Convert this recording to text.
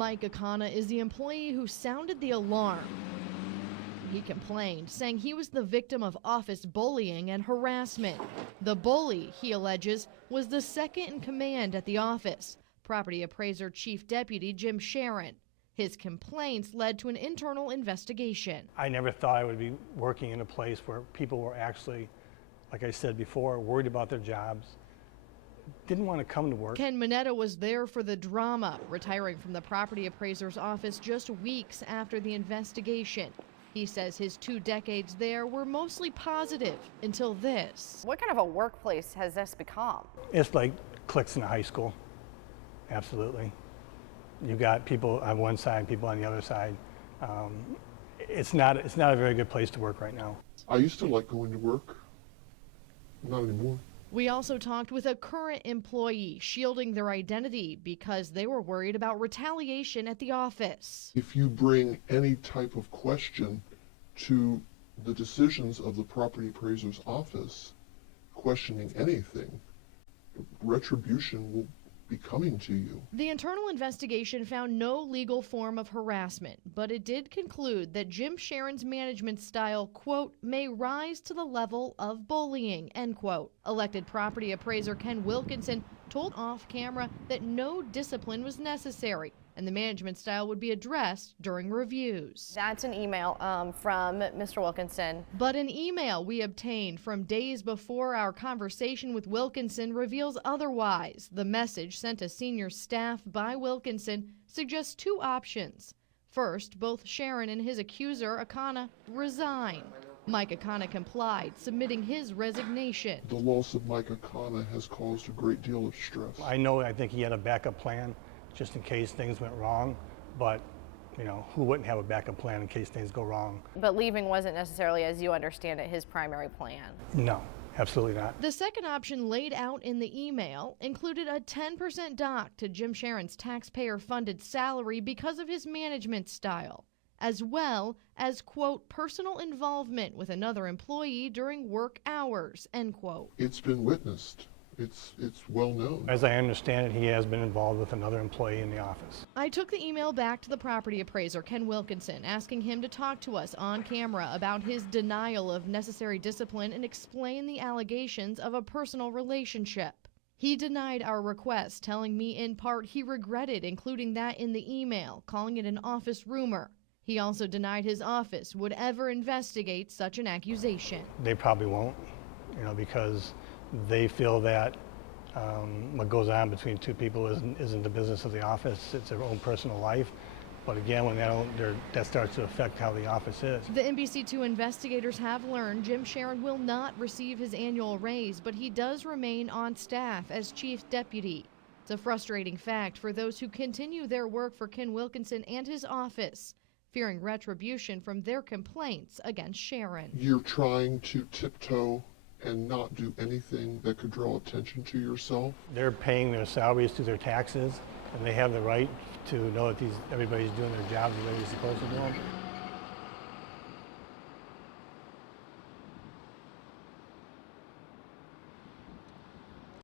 Mike Akana is the employee who sounded the alarm. He complained, saying he was the victim of office bullying and harassment. The bully, he alleges, was the second in command at the office, property appraiser Chief Deputy Jim Sharon. His complaints led to an internal investigation. I never thought I would be working in a place where people were actually, like I said before, worried about their jobs, didn't want to come to work. Ken Mineta was there for the drama, retiring from the property appraiser's office just weeks after the investigation. He says his 2 decades there were mostly positive until this. What kind of a workplace has this become? It's like cliques in a high school. Absolutely. You got people on one side, people on the other side. It's not a very good place to work right now. I used to like going to work. Not anymore. We also talked with a current employee shielding their identity because they were worried about retaliation at the office. If you bring any type of question to the decisions of the property appraiser's office, questioning anything, retribution will be coming to you. The internal investigation found no legal form of harassment, but it did conclude that Jim Sharon's management style, quote, may rise to the level of bullying, end quote. Elected property appraiser Ken Wilkinson told off camera that no discipline was necessary and the management style would be addressed during reviews. That's an email from Mr. Wilkinson. But an email we obtained from days before our conversation with Wilkinson reveals otherwise. The message sent to senior staff by Wilkinson suggests 2 options. First, both Sharon and his accuser, Akana, resign. Mike Akana complied, submitting his resignation. The loss of Mike Akana has caused a great deal of stress. I think he had a backup plan just in case things went wrong, but you know, who wouldn't have a backup plan in case things go wrong? But leaving wasn't necessarily, as you understand it, his primary plan. No, absolutely not. The second option laid out in the email included a 10% dock to Jim Sharon's taxpayer-funded salary because of his management style, as well as, quote, personal involvement with another employee during work hours, end quote. It's been witnessed. It's well known. As I understand it, he has been involved with another employee in the office. I took the email back to the property appraiser, Ken Wilkinson, asking him to talk to us on camera about his denial of necessary discipline and explain the allegations of a personal relationship. He denied our request, telling me in part he regretted including that in the email, calling it an office rumor. He also denied his office would ever investigate such an accusation. They probably won't, because they feel that what goes on between 2 people isn't the business of the office. It's their own personal life. But again, when that starts to affect how the office is. The NBC2 investigators have learned Jim Sharon will not receive his annual raise, but he does remain on staff as chief deputy. It's a frustrating fact for those who continue their work for Ken Wilkinson and his office, fearing retribution from their complaints against Sharon. You're trying to tiptoe and not do anything that could draw attention to yourself. They're paying their salaries through their taxes, and they have the right to know that everybody's doing their jobs the way they're supposed to do them.